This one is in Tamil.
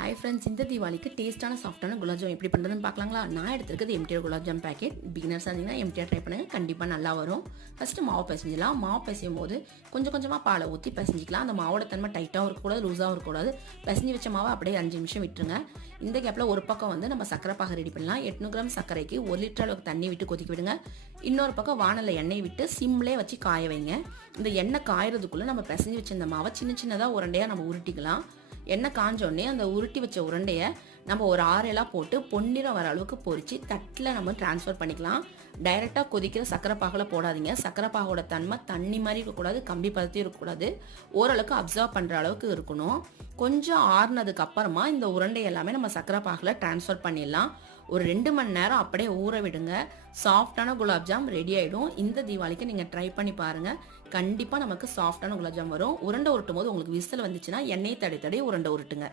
ஹாய் ஃப்ரெண்ட்ஸ், இந்த தீபாவளிக்கு டேஸ்ட்டான சாஃப்டான குலாப் ஜாம் எப்படி பண்ணுறதுன்னு பார்க்கலாங்களா? நான் எடுத்துருக்கிறது MTR gulab jam packet. Beginners இருந்தீங்கன்னா எம்டிஆர் ட்ரை பண்ணுங்கள், கண்டிப்பாக நல்லா வரும். ஃபஸ்ட்டு மாவு பிசைஞ்சிடலாம். மாவு பிசையும் போது கொஞ்சம் கொஞ்சமாக பாலை ஊற்றி பிசைஞ்சிக்கலாம். அந்த மாவோட தன்மை டைட்டாகவும் இருக்கக்கூடாது, லூஸாகவும் இருக்கக்கூடாது. பிசைஞ்சு வச்ச மாவை அப்படியே 5 நிமிஷம் விட்டுருங்க. இந்த கேப்பில் ஒரு பக்கம் வந்து நம்ம சக்கரை பாகு ரெடி பண்ணலாம். 800 கிராம் சர்க்கரைக்கு 1 லிட்டர் அளவுக்கு தண்ணி விட்டு கொதிக்க விடுங்க. இன்னொரு பக்கம் வானலில் எண்ணெய் விட்டு சிம்லே வச்சு காய வைங்க. இந்த எண்ணெய் காயறதுக்குள்ளே நம்ம பிசைஞ்சு வச்ச இந்த மாவை சின்ன சின்னதாக உருண்டையாக நம்ம உருட்டிக்கலாம். எண்ணெய் காஞ்சோடனே அந்த உருட்டி வச்ச உருண்டையை நம்ம ஒரு 6 இலா போட்டு பொன்னிறம் வர அளவுக்கு பொரிச்சு தட்டில் நம்ம டிரான்ஸ்ஃபர் பண்ணிக்கலாம். டைரெக்டாக கொதிக்கிற சக்கரை பாகில் போடாதீங்க. சக்கரை பாகோட தன்மை தண்ணி மாதிரி இருக்கக்கூடாது, கம்பி பதத்தையும் இருக்கக்கூடாது. ஓரளவுக்கு அப்சர்வ் பண்ணுற அளவுக்கு இருக்கணும். கொஞ்சம் ஆறுனதுக்கு அப்புறமா இந்த உருண்டை எல்லாமே நம்ம சக்கரை பாகில் டிரான்ஸ்ஃபர் பண்ணிடலாம். ஒரு 2 மணி நேரம் அப்படியே ஊற விடுங்க. சாஃப்டான குலாப் ஜாம் ரெடி ஆகிடும். இந்த தீபாவளிக்கு நீங்கள் ட்ரை பண்ணி பாருங்கள். கண்டிப்பாக நமக்கு சாஃப்டான குலாப் ஜாம் வரும். உருண்டை உருட்டும் போது உங்களுக்கு விசில் வந்துச்சுன்னா எண்ணெய் தடவி உருண்டை உருட்டுங்க.